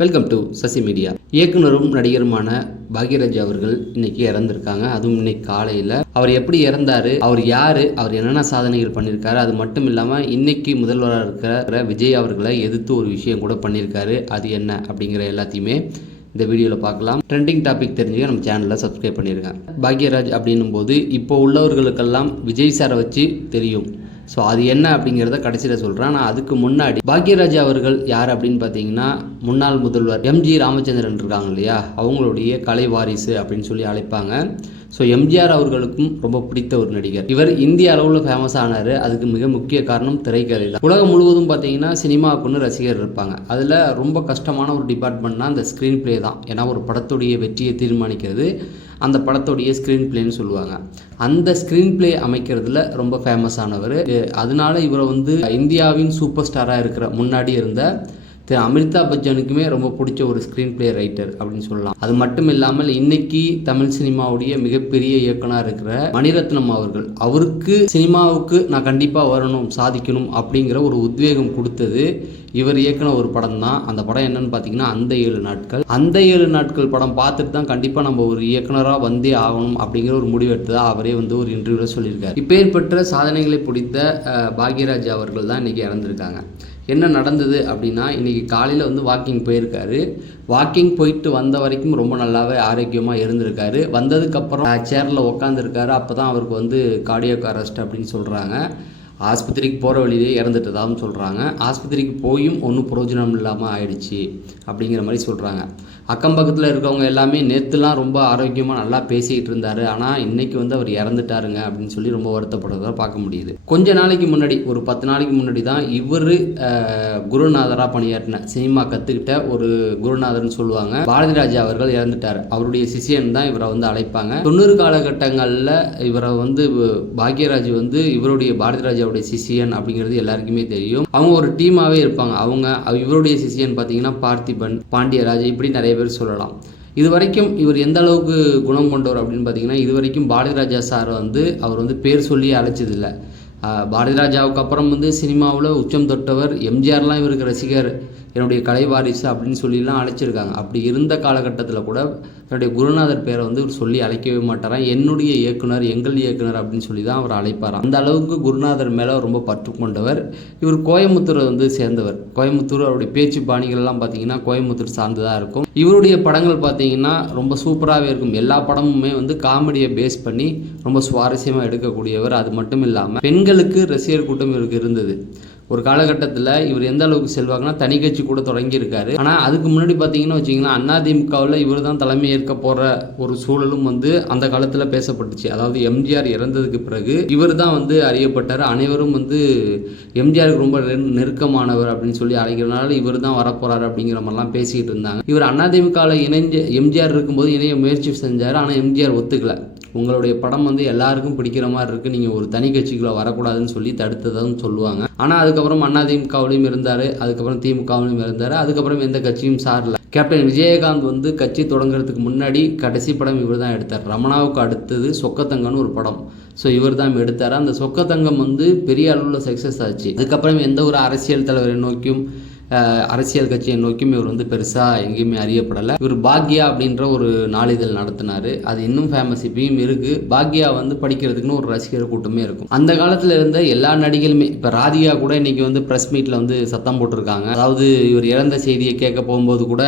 Welcome to Sasi media. இயக்குனரும் நடிகருமான பாக்யராஜ் அவர்கள் இன்னைக்கு இறந்திருக்காங்க. அதுவும் இன்னைக்கு காலையில். அவர் எப்படி இறந்தாரு, அவர் யாரு, அவர் என்னென்ன சாதனைகள் பண்ணியிருக்காரு, அது மட்டும் இல்லாமல் இன்னைக்கு முதல்வராக இருக்கிற விஜய் அவர்களை எதிர்த்து ஒரு விஷயம் கூட பண்ணியிருக்காரு. அது என்ன அப்படிங்கிற எல்லாத்தையுமே இந்த வீடியோவில் பார்க்கலாம். ட்ரெண்டிங் டாபிக் தெரிஞ்சுக்க நம்ம சேனலில் சப்ஸ்கிரைப் பண்ணியிருக்கேன். பாக்யராஜ் அப்படின்னும் போது இப்போ உள்ளவர்களுக்கெல்லாம் விஜய் சாரை வச்சு தெரியும். ஸோ அது என்ன அப்படிங்கிறத கடைசியில் சொல்கிறேன். நான் அதுக்கு முன்னாடி பாக்யராஜ் அவர்கள் யார் அப்படின்னு பார்த்தீங்கன்னா, முன்னாள் முதல்வர் எம்ஜி ராமச்சந்திரன் இருக்காங்க இல்லையா, அவங்களுடைய கலை வாரிசு அப்படின்னு சொல்லி அழைப்பாங்க. ஸோ எம்ஜிஆர் அவர்களுக்கும் ரொம்ப பிடித்த ஒரு நடிகர். இவர் இந்திய அளவில் ஃபேமஸ் ஆனார். அதுக்கு மிக முக்கிய காரணம் திரைக்கதை தான். உலகம் முழுவதும் பார்த்தீங்கன்னா சினிமாவுக்குன்னு ரசிகர் இருப்பாங்க. அதில் ரொம்ப கஷ்டமான ஒரு டிபார்ட்மெண்ட்னா அந்த ஸ்க்ரீன் பிளே தான். ஏன்னா ஒரு படத்துடைய வெற்றியை தீர்மானிக்கிறது அந்த படத்துடைய ஸ்க்ரீன் பிளேன்னு சொல்லுவாங்க. அந்த ஸ்க்ரீன் பிளே அமைக்கிறதுல ரொம்ப ஃபேமஸ் ஆனவர். அதனால இவரை இந்தியாவின் சூப்பர் ஸ்டாராக இருக்கிற முன்னாடி இருந்த அமிதாப் பச்சனுக்குமே ரொம்ப பிடிச்ச ஒரு ஸ்க்ரீன் பிளே ரைட்டர் அப்படின்னு சொல்லலாம். அது மட்டும் இல்லாமல் இன்னைக்கு தமிழ் சினிமாவுடைய மிகப்பெரிய இயக்குனர் இருக்கிற மணிரத்னம் அவர்கள், அவருக்கு சினிமாவுக்கு நான் கண்டிப்பாக வரணும், சாதிக்கணும் அப்படிங்கிற ஒரு உத்வேகம் கொடுத்தது இவர் இயக்குன ஒரு படம் தான். அந்த படம் என்னன்னு பார்த்தீங்கன்னா அந்த 7 நாட்கள். அந்த 7 நாட்கள் படம் பார்த்துட்டு தான் கண்டிப்பாக நம்ம ஒரு இயக்குனராக வந்தே ஆகணும் அப்படிங்கிற ஒரு முடிவு எடுத்ததாக அவரே ஒரு இன்டர்வியூவில் சொல்லியிருக்காரு. இப்பேற்பட்ட சாதனைகளை பிடித்த பாக்யராஜ் அவர்கள் தான் இன்றைக்கி இறந்துருக்காங்க. என்ன நடந்தது அப்படின்னா, இன்றைக்கி காலையில் வாக்கிங் போயிருக்காரு. வாக்கிங் போயிட்டு வந்த வரைக்கும் ரொம்ப நல்லாவே ஆரோக்கியமாக இருந்திருக்காரு. வந்ததுக்கப்புறம் சேரில் உட்காந்துருக்காரு. அப்போ தான் அவருக்கு கார்டியாக் அரெஸ்ட் அப்படின்னு சொல்கிறாங்க. ஆஸ்பத்திரிக்கு போகிற வழியிலே இறந்துட்டதாகவும் சொல்கிறாங்க. ஆஸ்பத்திரிக்கு போயும் ஒன்றும் பிரயோஜனம் இல்லாமல் ஆயிடுச்சு அப்படிங்கிற மாதிரி சொல்கிறாங்க. அக்கம் பக்கத்தில் இருக்கவங்க எல்லாமே நேற்றுலாம் ரொம்ப ஆரோக்கியமாக நல்லா பேசிக்கிட்டு இருந்தார், ஆனால் இன்றைக்கி அவர் இறந்துட்டாருங்க அப்படின்னு சொல்லி ரொம்ப வருத்தப்படுறத பார்க்க முடியுது. கொஞ்ச நாளைக்கு முன்னாடி, ஒரு 10 நாளைக்கு முன்னாடி தான் இவர் குருநாதராக பணியாற்றின, சினிமா கற்றுக்கிட்ட ஒரு குருநாதர்னு சொல்லுவாங்க, பாரதிராஜா அவர்கள் இறந்துட்டார். அவருடைய சிஷியன் தான் இவரை அழைப்பாங்க. 90 காலகட்டங்களில் இவரை பாக்யராஜ் இவருடைய பாரதிராஜாவுடைய சிஷியன் அப்படிங்கிறது எல்லாருக்குமே தெரியும். அவங்க ஒரு டீமாகவே இருப்பாங்க. இவருடைய சிஷியன் பார்த்தீங்கன்னா பார்த்திபன், பாண்டியராஜ், இப்படி நிறைய பேர் சொல்லலாம். இது வரைக்கும் இவர் எந்த அளவுக்கு குணம் கொண்டவர் அப்படின்னு பார்த்தீங்கன்னா, இது வரைக்கும் பாரதிராஜா சார் அவர் பேர் சொல்லி அழைச்சதில்லை. பாரதிராஜாவுக்கு அப்புறம் சினிமாவில் உச்சம் தொட்டவர் எம்ஜிஆர்லாம் இவருக்கு ரசிகர், என்னுடைய கலை வாரிசு அப்படின்னு சொல்லிலாம் அழைச்சிருக்காங்க. அப்படி இருந்த காலகட்டத்தில் கூட என்னுடைய குருநாதர் பேரை இவர் சொல்லி அழைக்கவே மாட்டாராம். என்னுடைய இயக்குனர், எங்கள் இயக்குனர் அப்படின்னு சொல்லி தான் அவர் அழைப்பாராம். அந்த அளவுக்கு குருநாதர் மேலே ரொம்ப பற்று கொண்டவர். இவர் கோயம்புத்தூரை சேர்ந்தவர். கோயம்புத்தூர், அவருடைய பேச்சு பாணிகள்லாம் பார்த்தீங்கன்னா கோயம்புத்தூர் சார்ந்து தான் இருக்கும். இவருடைய படங்கள் பார்த்தீங்கன்னா ரொம்ப சூப்பராகவே இருக்கும். எல்லா படமுமே காமெடியை பேஸ் பண்ணி ரொம்ப சுவாரஸ்யமாக எடுக்கக்கூடியவர். அது மட்டும் இல்லாமல் பெண்களுக்கு ரசிகர் கூட்டம் இவருக்கு இருந்தது. ஒரு காலகட்டத்தில் இவர் எந்த அளவுக்கு செல்வாங்கன்னா தனி கட்சி கூட தொடங்கியிருக்காரு. ஆனால் அதுக்கு முன்னாடி பார்த்தீங்கன்னா வச்சிங்கன்னா அதிமுகவில் இவர் தான் தலைமை ஏற்க போகிற ஒரு சூழலும் அந்த காலத்தில் பேசப்பட்டுச்சு. அதாவது எம்ஜிஆர் இறந்ததுக்கு பிறகு இவர் தான் அறியப்பட்டார். அனைவரும் எம்ஜிஆருக்கு ரொம்ப நெருக்கமானவர் அப்படின்னு சொல்லி அழைக்கிறதுனால இவர் தான் வரப்போகிறார் அப்படிங்கிற மாதிரிலாம் பேசிக்கிட்டு இருந்தாங்க. இவர் அதிமுகவில் இணைஞ்சு எம்ஜிஆர் இருக்கும்போது இணைய முயற்சி செஞ்சார். ஆனால் எம்ஜிஆர் ஒத்துக்கலை. உங்களுடைய படம் எல்லாருக்கும் பிடிக்கிற மாதிரி இருக்குது, நீங்கள் ஒரு தனி கட்சிக்குள்ளே வரக்கூடாதுன்னு சொல்லி தடுத்ததுன்னு சொல்லுவாங்க. ஆனால் அதுக்கப்புறம் அதிமுகவிலையும் இருந்தார், அதுக்கப்புறம் திமுகவிலையும் இருந்தார், அதுக்கப்புறம் எந்த கட்சியும் சாரல. கேப்டன் விஜயகாந்த் கட்சி தொடங்குறதுக்கு முன்னாடி கடைசி படம் இவர் தான் எடுத்தார். ரமணாவுக்கு அடுத்தது சொக்கத்தங்கம்னு ஒரு படம். ஸோ இவர் தான் எடுத்தார். அந்த சொக்கத்தங்கம் பெரிய அளவில் சக்ஸஸ் ஆச்சு. அதுக்கப்புறம் எந்த ஒரு அரசியல் தலைவரை நோக்கியும் அரசியல் கட்சியை நோக்கியும் இவர் பெருசாக எங்கேயுமே அறியப்படலை. இவர் பாக்யா அப்படின்ற ஒரு நாளிதழ் நடத்தினார். அது இன்னும் ஃபேமஸ் இப்பயும் இருக்குது. பாக்யா படிக்கிறதுக்குன்னு ஒரு ரசிகர் கூட்டமே இருக்கும். அந்த காலத்தில் இருந்த எல்லா நடிகளுமே, இப்போ ராதிகா கூட இன்றைக்கி ப்ரெஸ் மீட்டில் சத்தம் போட்டிருக்காங்க. அதாவது இவர் இறந்த செய்தியை கேட்க போகும்போது கூட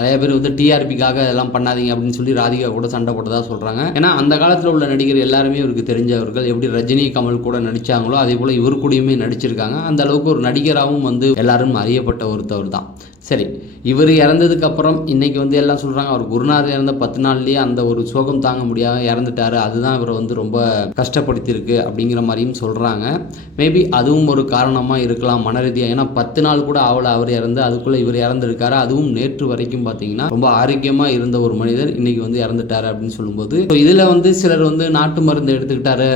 நிறைய பேர் டிஆர்பிக்காக இதெல்லாம் பண்ணாதீங்க அப்படின்னு சொல்லி ராதிகா கூட சண்டை போட்டதாக சொல்கிறாங்க. ஏன்னா அந்த காலத்தில் உள்ள நடிகர் எல்லாருமே இவருக்கு தெரிஞ்சவர்கள். எப்படி ரஜினி, கமல் கூட நடித்தாங்களோ அதே போல் இவர் கூடயுமே நடிச்சிருக்காங்க. அந்த அளவுக்கு ஒரு நடிகராகவும் எல்லாரும் அறியப்பட்ட ஒருத்தவர் தான். சரி, இவர் இறந்ததுக்கு அப்புறம் இன்றைக்கி எல்லாம் சொல்கிறாங்க, அவர் குருநாதர் இறந்த 10 நாள்லேயே அந்த ஒரு சோகம் தாங்க முடியாமல் இறந்துட்டார், அதுதான் இவரை ரொம்ப கஷ்டப்படுத்தியிருக்கு அப்படிங்கிற மாதிரியும் சொல்கிறாங்க. மேபி அதுவும் ஒரு காரணமாக இருக்கலாம் மன ரீதியாக. ஏன்னா 10 நாள் கூட ஆவலை அவர் இறந்து, அதுக்குள்ளே இவர் இறந்துருக்காரு. அதுவும் நேற்று வரைக்கும் பார்த்தீங்கன்னா ரொம்ப ஆரோக்கியமாக இருந்த ஒரு மனிதர் இன்றைக்கி இறந்துட்டார் அப்படின்னு சொல்லும்போது, இதில் சிலர் நாட்டு மருந்து எடுத்துக்கிட்டாரு,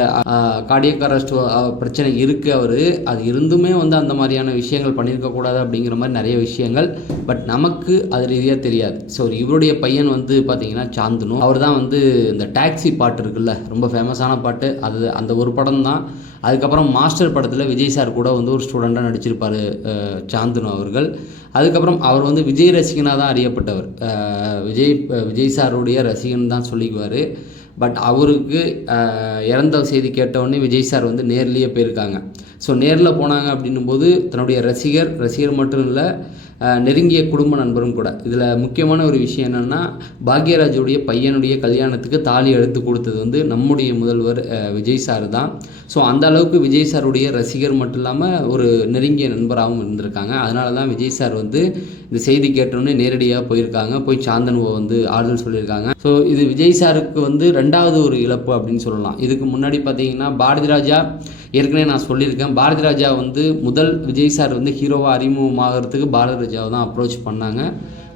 கார்டியாக் அரெஸ்ட் பிரச்சனை இருக்குது அவர், அது இருந்துமே அந்த மாதிரியான விஷயங்கள் பண்ணியிருக்கக்கூடாது அப்படிங்கிற மாதிரி நிறைய விஷயங்கள் பட் நமக்கு அது ரீதியாக தெரியாது. ஸோ இவருடைய பையன் வந்து பார்த்தீங்கன்னா சாந்தனு, அவர் தான் வந்து இந்த டாக்ஸி பாட்டு இருக்குல்ல, ரொம்ப ஃபேமஸான பாட்டு, அது அந்த ஒரு படம் தான். அதுக்கப்புறம் மாஸ்டர் படத்தில் விஜய் சார் கூட வந்து ஒரு ஸ்டூடெண்ட்டாக நடிச்சிருப்பார் சாந்தனு அவர்கள். அதுக்கப்புறம் அவர் வந்து விஜய் ரசிகனாக தான் அறியப்பட்டவர். விஜய் சாருடைய ரசிகன் தான் சொல்லிக்குவார். பட் அவருக்கு இறந்த செய்தி கேட்டவுடனே விஜய் சார் வந்து நேர்லேயே போயிருக்காங்க. ஸோ நேரில் போனாங்க அப்படின்னும் போது தன்னுடைய ரசிகர் மட்டும் இல்லை, நெருங்கிய குடும்ப நண்பரும் கூட. இதில் முக்கியமான ஒரு விஷயம் என்னென்னா, பாக்யராஜுடைய பையனுடைய கல்யாணத்துக்கு தாலி எடுத்து கொடுத்தது வந்து நம்முடைய முதல்வர் விஜய் சார் தான். ஸோ அந்த அளவுக்கு விஜய் சாருடைய ரசிகர் மட்டும் இல்லாமல் ஒரு நெருங்கிய நண்பராகவும் இருந்திருக்காங்க. அதனால தான் விஜய் சார் வந்து இந்த செய்தி கேட்டோன்னே நேரடியாக போயிருக்காங்க, போய் சாந்தனுவை வந்து ஆறுதல் சொல்லியிருக்காங்க. ஸோ இது விஜய் சாருக்கு வந்து 2வது ஒரு இழப்பு அப்படின்னு சொல்லலாம். இதுக்கு முன்னாடி பார்த்தீங்கன்னா பாரதி ராஜா, ஏற்கனவே நான் சொல்லியிருக்கேன், பாரதி ராஜா வந்து முதல் விஜய் சார் வந்து ஹீரோவாக அறிமுகமாகிறதுக்கு பாரதி ராஜாவை தான் அப்ரோச் பண்ணாங்க.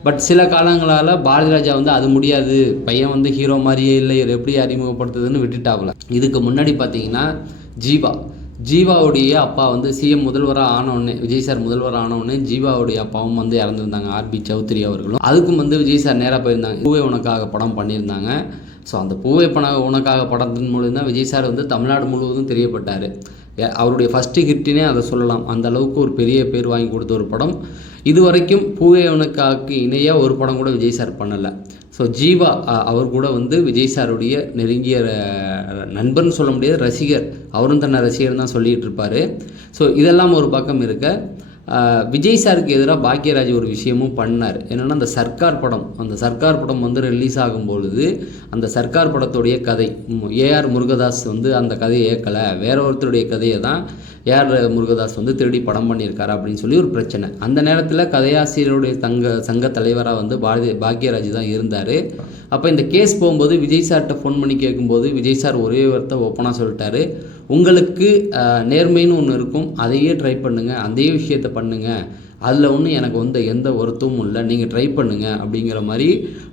பட் சில காலங்களால் பாரதி ராஜா வந்து அது முடியாது, பையன் வந்து ஹீரோ மாதிரியே இல்லை, எப்படி அறிமுகப்படுத்துதுன்னு விட்டுட்டாப்புல. இதுக்கு முன்னாடி பார்த்தீங்கன்னா ஜீவாவுடைய அப்பா வந்து சிஎம் முதல்வராக ஆனவுடனே, விஜய் சார் முதல்வராக ஆனவுடனே ஜீவாவுடைய அப்பாவும் வந்து இறந்துருந்தாங்க, ஆர்பி சௌத்ரி அவர்களும். அதுக்கும் வந்து விஜய் சார் நேராக போயிருந்தாங்க, பூவே உனக்காக படம் பண்ணியிருந்தாங்க. ஸோ அந்த பூவே உனக்காக படத்தின் மூலம் தான் விஜய் சார் வந்து தமிழ்நாடு முழுவதும் தெரியப்பட்டார். அவருடைய ஃபஸ்ட்டு ஹிட்டினே அதை சொல்லலாம். அந்த அளவுக்கு ஒரு பெரிய பேர் வாங்கி கொடுத்த ஒரு படம். இது வரைக்கும் பூவே உனக்காக இணையாக ஒரு படம் கூட விஜய் சார் பண்ணலை. ஸோ ஜீவா அவர் கூட வந்து விஜய் சாருடைய நெருங்கிய நண்பர்னு சொல்ல முடியாது, ரசிகர். அவரும் தன்னை ரசிகர் தான் சொல்லிகிட்டு இருப்பார். ஸோ இதெல்லாம் ஒரு பக்கம் இருக்க, விஜய் சாருக்கு எதிராக பாக்யராஜ் ஒரு விஷயமும் பண்ணார். என்னென்னா அந்த சர்க்கார் படம் வந்து ரிலீஸ் ஆகும்பொழுது அந்த சர்க்கார் படத்துடைய கதை ஏஆர் முருகதாஸ் வந்து அந்த கதையை ஏற்கலை, வேற ஒருத்தருடைய கதையை தான் ஏஆர் முருகதாஸ் வந்து திருடி படம் பண்ணியிருக்காரு அப்படின்னு சொல்லி ஒரு பிரச்சனை. அந்த நேரத்தில் கதையாசிரியருடைய சங்க தலைவராக வந்து பாக்யராஜ் தான் இருந்தார். அப்போ இந்த கேஸ் போகும்போது விஜய் சார்கிட்ட ஃபோன் பண்ணி கேட்கும்போது விஜய் சார் ஒரே வார்த்தை ஓப்பனாக சொல்லிட்டாரு, உங்களுக்கு நேர்மைன்னு ஒன்று இருக்கும், அதையே ட்ரை பண்ணுங்கள், அதே விஷயத்தை பண்ணுங்கள், அதில் ஒன்றும் எனக்கு வந்து எந்த வருத்தமும் இல்லை, நீங்கள் ட்ரை பண்ணுங்கள் அப்படிங்கிற மாதிரி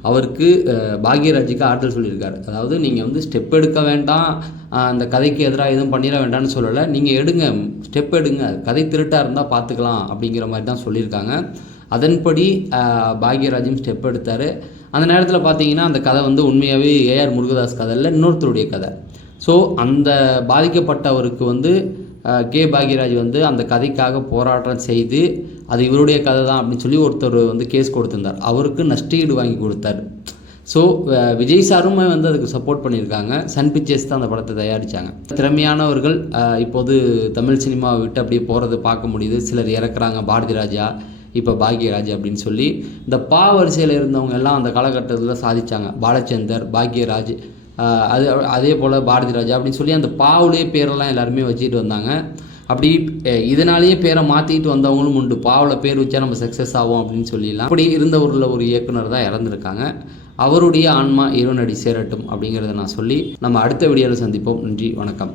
அவருக்கு பாக்யராஜுக்கு ஆறுதல் சொல்லியிருக்காரு. அதாவது நீங்கள் வந்து ஸ்டெப் எடுக்க வேண்டாம், அந்த கதைக்கு எதிராக எதுவும் பண்ணிட வேண்டாம்னு சொல்லலை, நீங்கள் ஸ்டெப் எடுங்க, கதை திருட்டாக இருந்தால் பார்த்துக்கலாம் அப்படிங்கிற மாதிரி தான் சொல்லியிருக்காங்க. அதன்படி பாக்யராஜும் ஸ்டெப் எடுத்தார். அந்த நேரத்தில் பார்த்தீங்கன்னா அந்த கதை வந்து உண்மையாகவே ஏஆர் முருகதாஸ் கதை இல்லை, இன்னொருத்தருடைய கதை. ஸோ அந்த பாதிக்கப்பட்டவருக்கு வந்து பாக்யராஜ் வந்து அந்த கதைக்காக போராட்டம் செய்து அது இவருடைய கதை தான் அப்படின்னு சொல்லி ஒருத்தர் வந்து கேஸ் கொடுத்திருந்தார். அவருக்கு நஷ்டஈடு வாங்கி கொடுத்தார். ஸோ விஜய் சாருமே வந்து அதுக்கு சப்போர்ட் பண்ணியிருக்காங்க. சன் பிக்சர்ஸ் தான் அந்த படத்தை தயாரித்தாங்க. திறமையானவர்கள் இப்போது தமிழ் சினிமாவை விட்டு அப்படியே போகிறத பார்க்க முடியுது. சிலர் இறக்குறாங்க, பாரதி ராஜா, இப்போ பாக்யராஜ் அப்படின்னு சொல்லி. இந்த வரிசையில் இருந்தவங்க எல்லாம் அந்த காலகட்டத்தில் சாதித்தாங்க. பாலச்சந்தர், பாக்யராஜ், அதே போல் பாரதி ராஜா அப்படின்னு சொல்லி அந்த பாவுலேயே பேரெல்லாம் எல்லாருமே வச்சுட்டு வந்தாங்க. அப்படி இதனாலேயே பேரை மாற்றிட்டு வந்தவங்களும் உண்டு. பாவில் பேர் வச்சா நம்ம சக்ஸஸ் ஆகும் அப்படின்னு சொல்லிடலாம். அப்படி இருந்தவரில் ஒரு இயக்குனர் தான் இறந்துருக்காங்க. அவருடைய ஆன்மா இறைவனடி சேரட்டும் அப்படிங்கிறத நான் சொல்லி நம்ம அடுத்த வீடியோவில் சந்திப்போம். நன்றி, வணக்கம்.